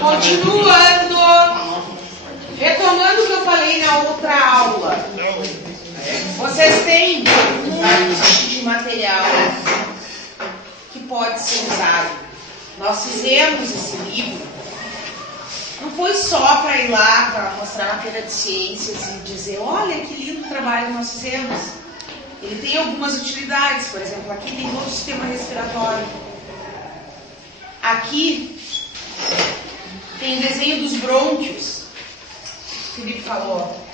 Continuando. Retomando o que eu falei na outra aula. Vocês têm um monte de material que pode ser usado. Nós fizemos esse livro. Não foi só para ir lá para mostrar na feira de ciências e dizer, olha que lindo trabalho nós fizemos. Ele tem algumas utilidades. Por exemplo, aqui tem todo o sistema respiratório. Aqui tem desenho dos brônquios, que o Felipe falou.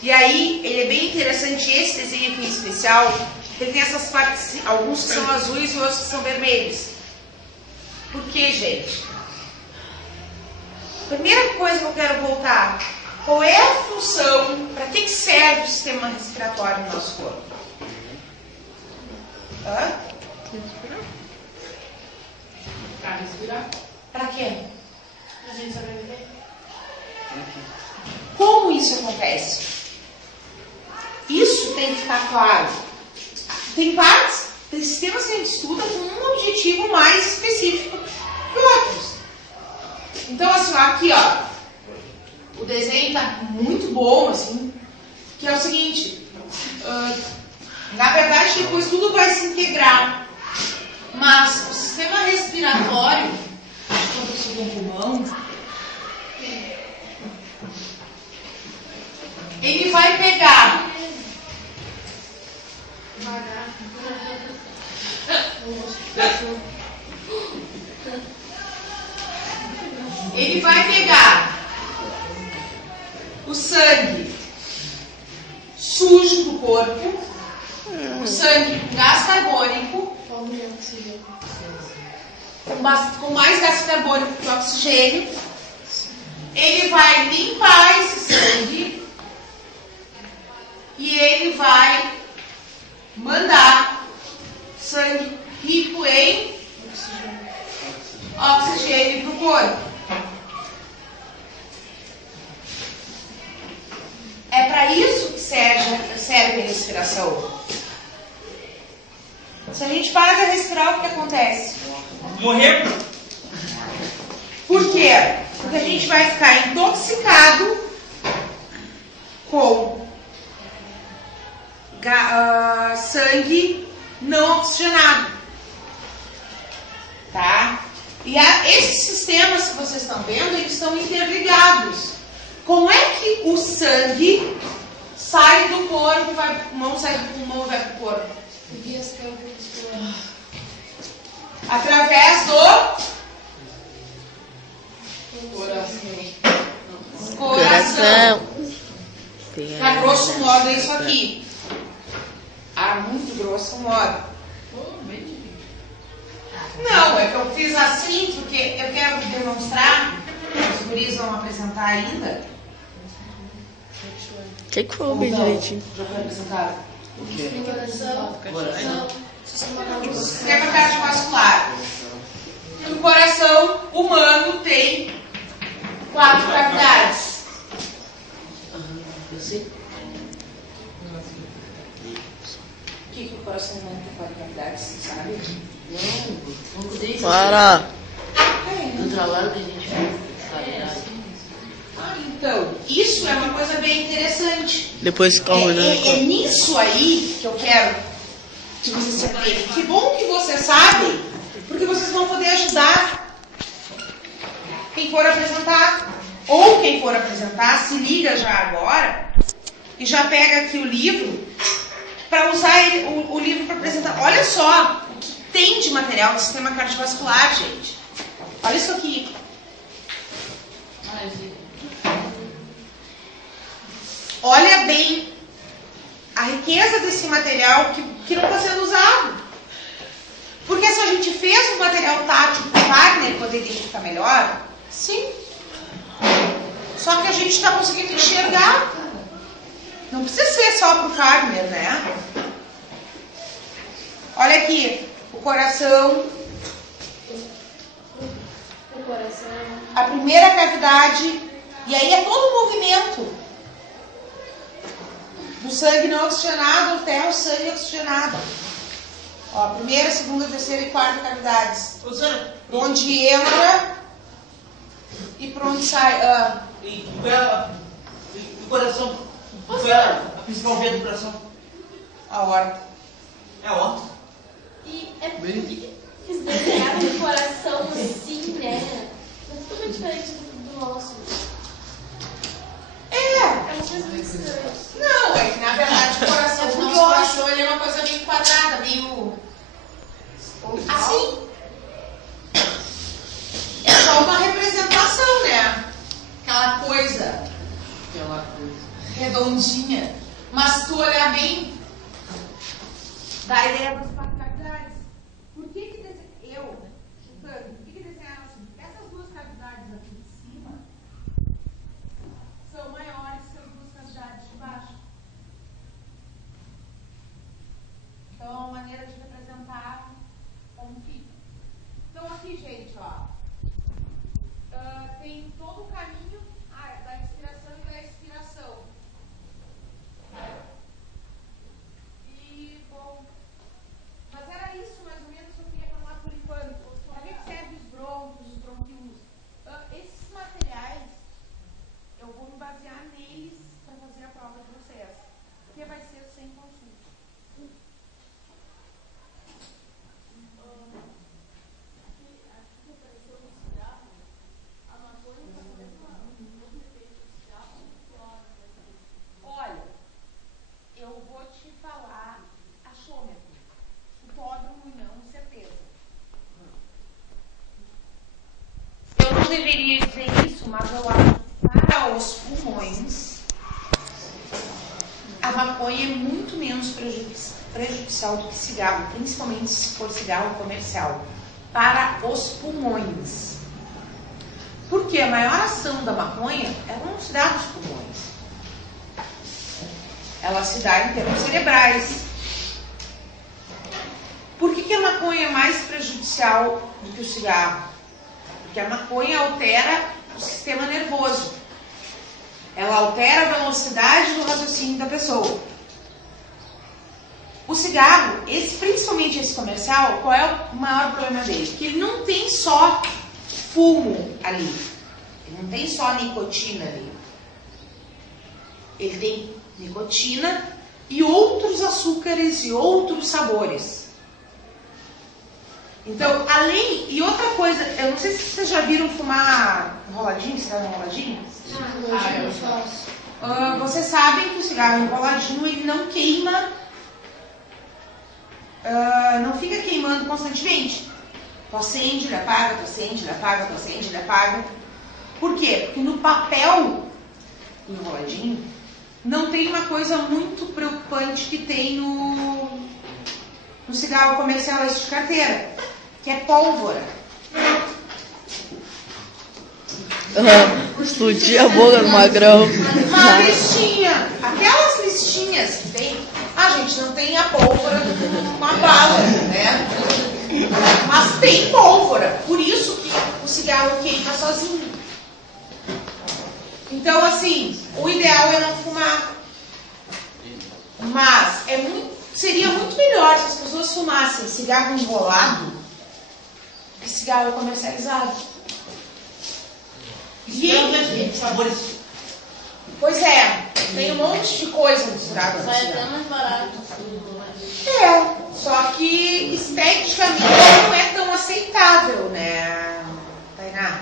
E aí, ele é bem interessante, esse desenho aqui em especial, ele tem essas partes, alguns que são azuis e outros que são vermelhos. Por quê, gente? Primeira coisa que eu quero voltar, qual é a função, para que serve o sistema respiratório no nosso corpo? Para respirar. Para quê? Para a gente sobreviver. Como isso acontece? Isso tem que ficar claro. Tem partes, tem sistemas que a gente estuda com um objetivo mais específico que outros. Então, assim, aqui, ó, o desenho tá muito bom, assim, que é o seguinte, na verdade, depois tudo vai se integrar, mas o sistema respiratório, quando eu subo um pulmão, ele vai pegar o sangue sujo do corpo, o sangue com gás carbônico, com mais gás carbônico que oxigênio. Ele vai limpar esse sangue e ele vai mandar sangue rico em oxigênio para o corpo. É para isso que serve a respiração. Se a gente para de respirar, o que acontece? Morrer. Por quê? Porque a gente vai ficar intoxicado com sangue não oxigenado. Tá? E esses sistemas que vocês estão vendo, eles estão interligados. Como é que o sangue sai do corpo, vai para o pulmão, sai do pulmão e vai para o corpo? Através do coração. Para grosso modo é isso aqui. Muito grosso modo. Não, é que eu fiz assim porque eu quero demonstrar. Os guris vão apresentar ainda. O que foi bem direitinho? Já foi apresentado. O quê? Coração. Sistema cardiovascular. No coração humano tem 4 cavidades. O que o coração humano tem 4 cavidades? Você sabe? Não. Para! Do trabalho que a gente faz. Então, isso é uma coisa bem interessante. Depois corre, né? É nisso aí que eu quero que vocês se atentem. Que bom que vocês sabem, porque vocês vão poder ajudar quem for apresentar. Ou quem for apresentar, se liga já agora e já pega aqui o livro para usar o livro para apresentar. Olha só o que tem de material do sistema cardiovascular, gente. Olha isso aqui. Olha bem a riqueza desse material que não está sendo usado. Porque se a gente fez um material tático para o Wagner poder identificar melhor, sim. Só que a gente está conseguindo enxergar. Não precisa ser só para o Wagner, né? Olha aqui, o coração. A primeira cavidade. E aí é todo o movimento do sangue não oxigenado até o sangue oxigenado. Ó, primeira, segunda, terceira e quarta cavidades. Onde entra E por onde sai? E o coração, qual é a principal via do coração? A horta. É a horta. E é porque eles desenharam um coração assim, né? É totalmente diferente do nosso. É uma coisa muito estranha. Não, é que na verdade o coração do nosso coração ele é uma coisa meio quadrada, meio assim. É só uma representação, né? Aquela coisa redondinha. Mas se tu olhar bem, dá a ideia das quatro cavidades. Por que desenharam assim? Essas duas cavidades aqui de cima são maiores que as duas cavidades de baixo. Então é uma maneira de representar como fica. Então aqui, gente, ó, tem todo o caminho da inspiração e da expiração. E, bom, mas era isso mais ou menos que eu queria falar por enquanto. Para que servem os brônquios, os bronquíolos? Esses materiais, eu vou me basear neles para fazer a prova de vocês, porque vai ser sem consulta. Olha, eu vou te falar achômetro. Hipódromo não, certeza. Eu não deveria dizer isso, mas eu acho que para os pulmões a maconha é muito menos prejudicial do que cigarro, principalmente se for cigarro comercial. Para os pulmões. Porque a maior ação da maconha, ela não se dá nos pulmões. Ela se dá em termos cerebrais. Por que a maconha é mais prejudicial do que o cigarro? Porque a maconha altera o sistema nervoso. Ela altera a velocidade do raciocínio da pessoa. O cigarro, principalmente esse comercial, qual é o maior problema dele? Que ele não tem só fumo ali. Ele não tem só nicotina ali. Ele tem nicotina e outros açúcares e outros sabores. Então, e outra coisa, eu não sei se vocês já viram fumar enroladinho, cigarro enroladinho? Vocês sabem que o cigarro enroladinho, ele não queima, não fica queimando constantemente. Tu acende, ele apaga, tu acende, ele apaga, tu acende, ele apaga. Por quê? Porque no papel do enroladinho não tem uma coisa muito preocupante que tem no cigarro comercial esse de carteira, que é pólvora. Explodir a boca do magrão. Uma listinha, aquelas listinhas que tem, a gente não tem a pólvora com a bala, né? Mas tem pólvora, por isso que o cigarro queima sozinho. Então, assim, o ideal é não fumar. Mas seria muito melhor se as pessoas fumassem cigarro enrolado do que cigarro comercializado. E sabores. Pois é, tem um monte de coisa misturada no Vai até cigarro. mais barato. Só que esteticamente não é tão aceitável, né, Tainá?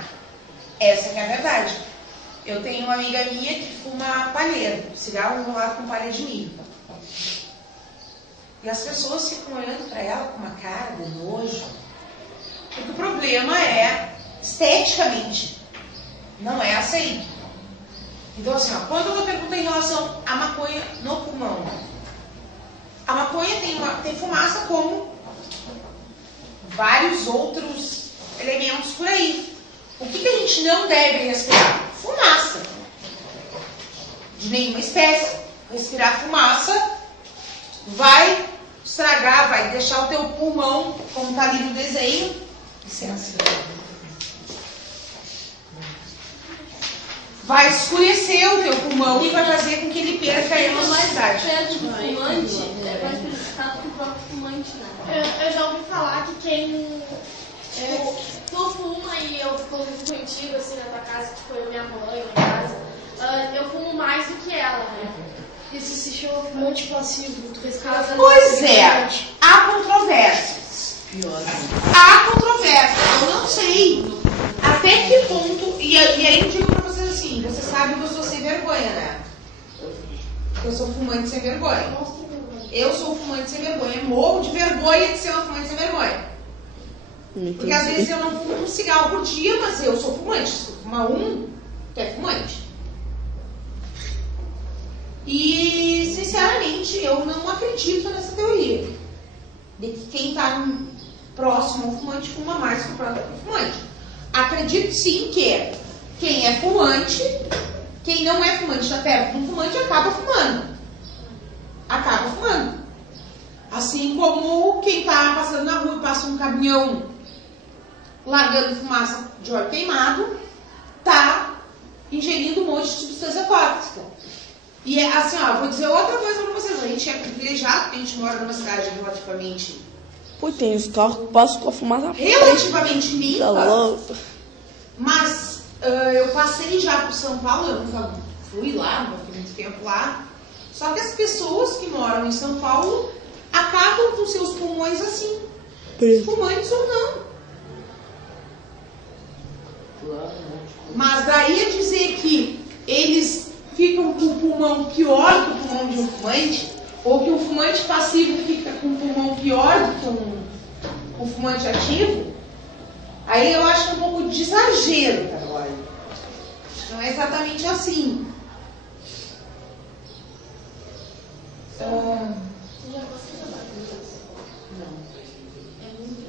Essa que é a verdade. Eu tenho uma amiga minha que fuma palheiro, cigarro enrolado com palha de milho. E as pessoas ficam olhando para ela com uma cara de nojo. Porque o problema é esteticamente. Não é aceito. Então, assim, quando eu pergunto em relação à maconha no pulmão, a maconha tem fumaça como vários outros elementos por aí. O que a gente não deve respirar? Fumaça. De nenhuma espécie. Respirar fumaça vai estragar, vai deixar o teu pulmão, como está ali no desenho. Licença. Vai escurecer o teu pulmão e vai fazer com que ele perca a velocidade. Perto do fumante, é mais prejudicado que o próprio fumante, né? Eu já ouvi falar que quem Tu fuma e eu fumo contigo, assim, na tua casa, que foi minha mãe, lá em casa. Eu fumo mais do que ela, né? Isso se chama fumante passivo. Tu respira. Pois é, há controvérsias. Há controvérsias, eu não sei até que ponto. E aí eu digo pra vocês assim: vocês sabem que eu sou sem vergonha, né? Eu sou fumante sem vergonha. Eu sou fumante sem vergonha. Morro de vergonha de ser uma fumante sem vergonha. Porque às vezes eu não fumo um cigarro por dia, mas eu sou fumante. Se eu fumar um, tu é fumante. E, sinceramente, eu não acredito nessa teoria. De que quem está próximo ao fumante fuma mais que o próprio fumante. Acredito sim que quem é fumante, quem não é fumante, está perto do fumante, acaba fumando. Acaba fumando. Assim como quem está passando na rua e passa um caminhão largando fumaça de óleo queimado, está ingerindo um monte de substância tóxica. E é assim, ó, vou dizer outra coisa para vocês. A gente é privilegiado, porque a gente mora numa cidade relativamente... Pô, tem os carros que passam com a fumaça relativamente limpa. Tá louco. Mas eu passei já por São Paulo, eu nunca fui lá, não fiquei muito tempo lá. Só que as pessoas que moram em São Paulo acabam com seus pulmões assim, fumantes ou não. Mas daí a dizer que eles ficam com o pulmão pior que o pulmão de um fumante, ou que um fumante passivo fica com o pulmão pior do que um fumante ativo, aí eu acho um pouco de exagero, Carolina. Não é exatamente assim. Você já gostou da bagunça? Não. É muito,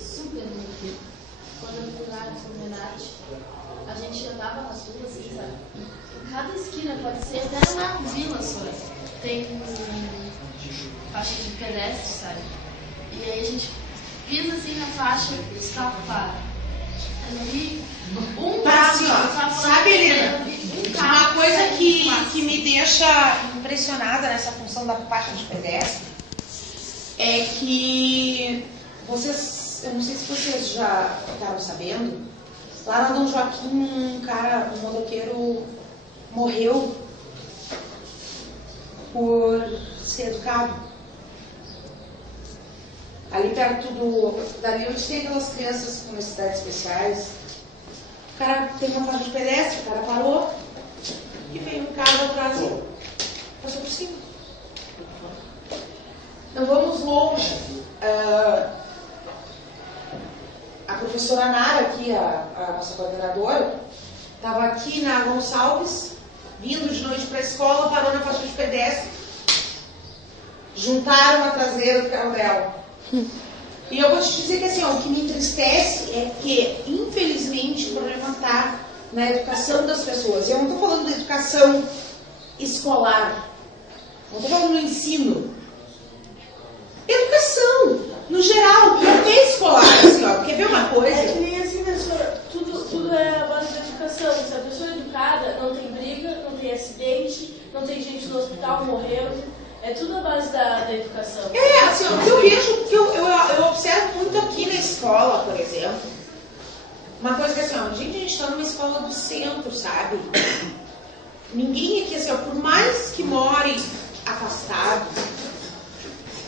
super muito. Quando eu fui lá na homenagem, a gente andava nas ruas, assim, sabe? Cada esquina pode ser até uma vila só. Tem faixa de pedestre, sabe? E aí a gente pisa assim na faixa e os carros param. Ali, Assim, ó, sabe, Helena? Uma coisa que me deixa impressionada nessa função da faixa de pedestre é que vocês, eu não sei se vocês já ficaram sabendo, lá na Dom Joaquim um motoqueiro morreu por ser educado. Ali perto dali onde tem aquelas crianças com necessidades especiais, o cara tem uma faixa de pedestre, o cara parou e veio um carro atrás e passou por cima. Não vamos longe. A professora Nara aqui, a nossa coordenadora, estava aqui na Gonçalves, vindo de noite para a escola, parou na faixa de pedestre, juntaram a traseira do carro dela. E eu vou te dizer que assim, ó, o que me entristece é que, infelizmente, o problema está na educação das pessoas. Eu não estou falando da educação escolar, não estou falando do ensino. Educação, no geral, e até escolar, assim, ó. Quer ver uma coisa? É que nem assim, professora, tudo é a base da educação. Se a pessoa é educada, não tem briga, não tem acidente, não tem gente no hospital morrendo. É tudo a base da educação. Assim, ó, eu vejo, que eu observo muito aqui na escola, por exemplo. Uma coisa que assim, ó, gente, a gente está numa escola do centro, sabe? Ninguém aqui, assim, ó, por mais que morem afastados,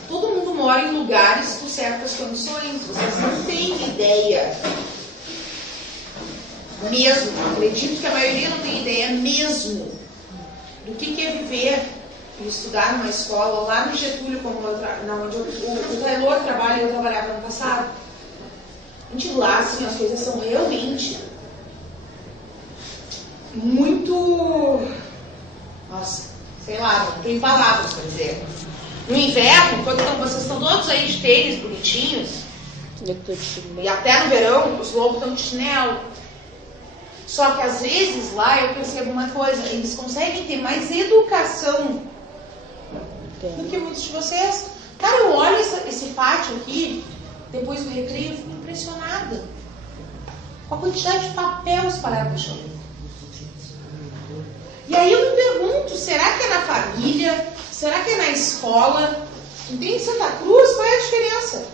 todo mundo mora em lugares com certas condições. Vocês não têm ideia. Mesmo, acredito que a maioria não tem ideia mesmo do que é viver e estudar numa escola lá no Getúlio, como onde o Taylor trabalha e eu trabalhava no passado. Gente, lá, assim, as coisas são realmente muito... Nossa, sei lá, não tem palavras para dizer. No inverno, quando vocês estão todos aí de tênis bonitinhos, e até no verão, os lobos estão de chinelo. Só que às vezes lá eu percebo uma coisa, eles conseguem ter mais educação do que muitos de vocês. Cara, eu olho esse pátio aqui, depois do recreio, eu fico impressionada com a quantidade de papel espalhado no chão. E aí eu me pergunto, será que é na família? Será que é na escola? Entende? Santa Cruz, qual é a diferença?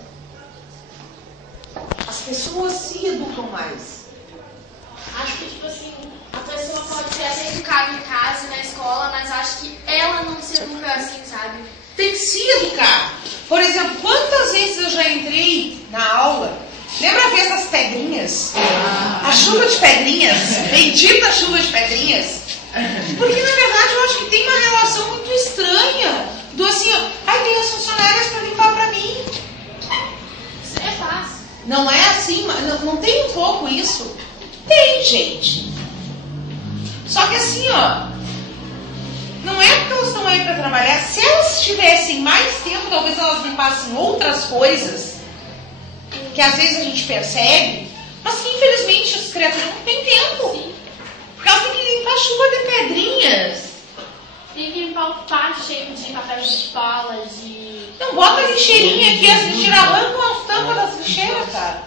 pessoas se educam mais. Acho que, tipo assim, a pessoa pode ser até educada em casa, na escola, mas acho que ela não se educa assim, sabe? Tem que se educar. Por exemplo, quantas vezes eu já entrei na aula, lembra a vez das pedrinhas? A chuva de pedrinhas, bendita chuva de pedrinhas. Porque na verdade eu acho que tem uma relação muito estranha do assim, ó, ai, tem as funcionárias para limpar para mim. Isso é fácil. Não é assim, não tem um pouco isso? Tem, gente. Só que assim, ó, não é porque elas estão aí para trabalhar. Se elas tivessem mais tempo, talvez elas limpassem outras coisas que às vezes a gente percebe, mas que infelizmente as criaturas não têm tempo. Sim. Porque elas têm que limpar a chuva de pedrinhas. Tem que limpar o pátio cheio de papel de bala, de... Não bota a lixeirinha aqui, as lixeiras arrancam as tampas das lixeiras, cara.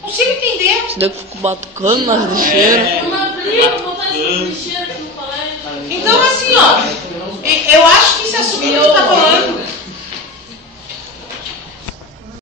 Não consigo entender. Daí eu fico batucando nas lixeiras. Uma briga, botar essa lixeira aqui no colégio. Então assim, ó,